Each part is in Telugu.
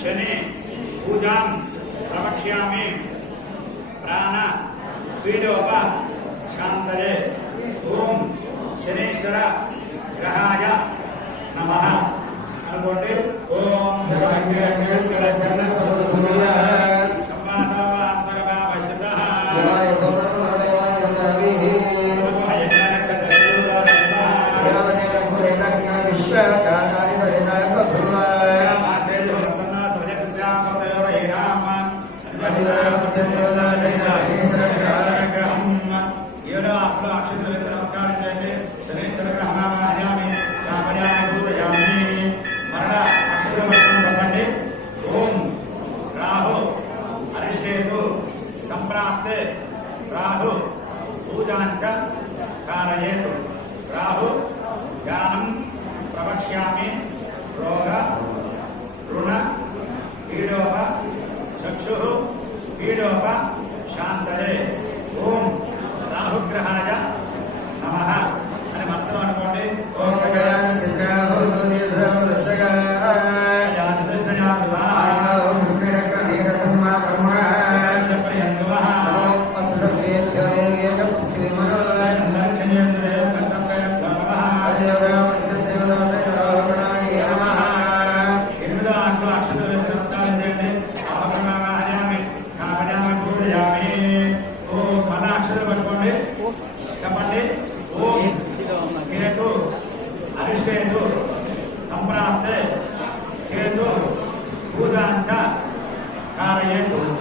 शनि पूजा प्रवक्षा प्राण पीडोप शांतरे ओम शनेश्वर ग्रहाय नमः। అనుకోండి कारयेत् राहु ज्ञानं प्रवक्ष्यामि रोग ऋण पीडोह चक्षुः पीडोह शान्तये Yeah.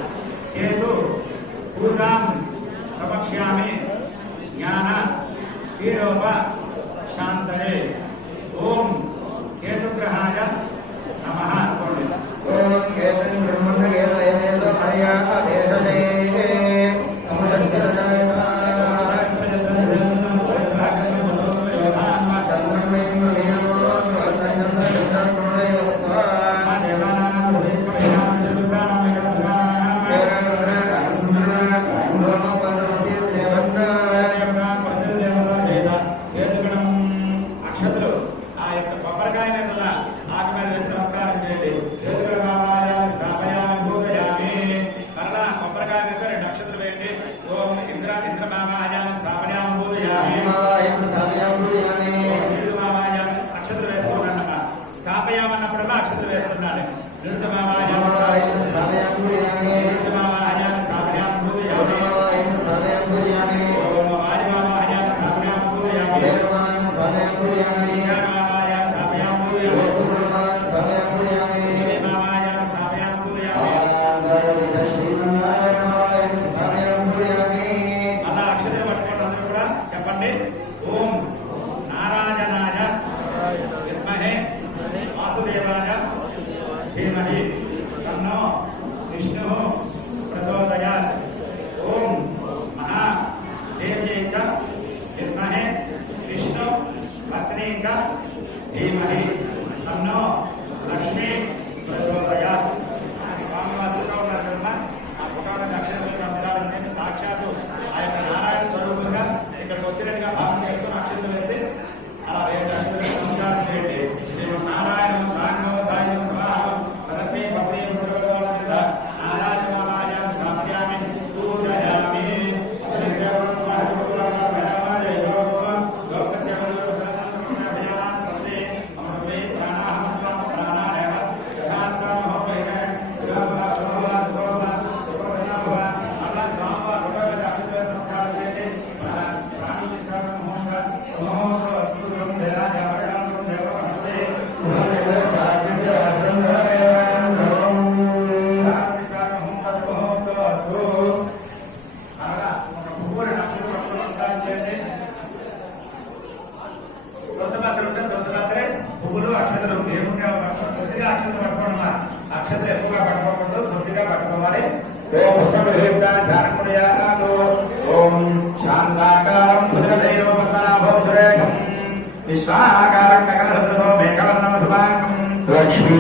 بنعمائك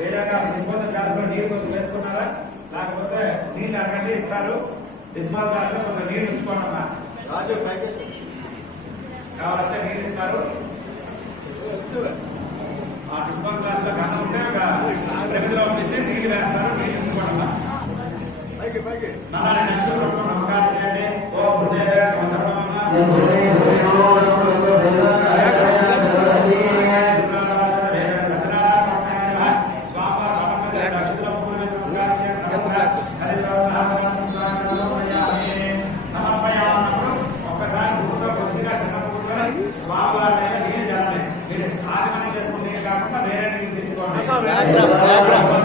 వేరే డిస్పోజల్ గ్లాసులో నీళ్ళు కొంచెం వేసుకున్నారా? లేకపోతే నీళ్ళు అక్కడి ఇస్తారు. డిస్పోజల్ గ్లాసులో కొంచెం నీళ్ళు ఉంచుకోండి అమ్మా రాజు కావాలంటే నీళ్ళు ఇస్తారు. ఆ డిస్పోజల్ గ్లాస్లో కన్నా ఉంటే ఒక ప్రమిదిలో తీసి నీళ్ళు వేస్తారు నీళ్ళు ఉంచుకోండి అమ్మా పైకి పైకి. మళ్ళా నెక్స్ట్ నమస్కారం చేయండి. ఓ não é não é.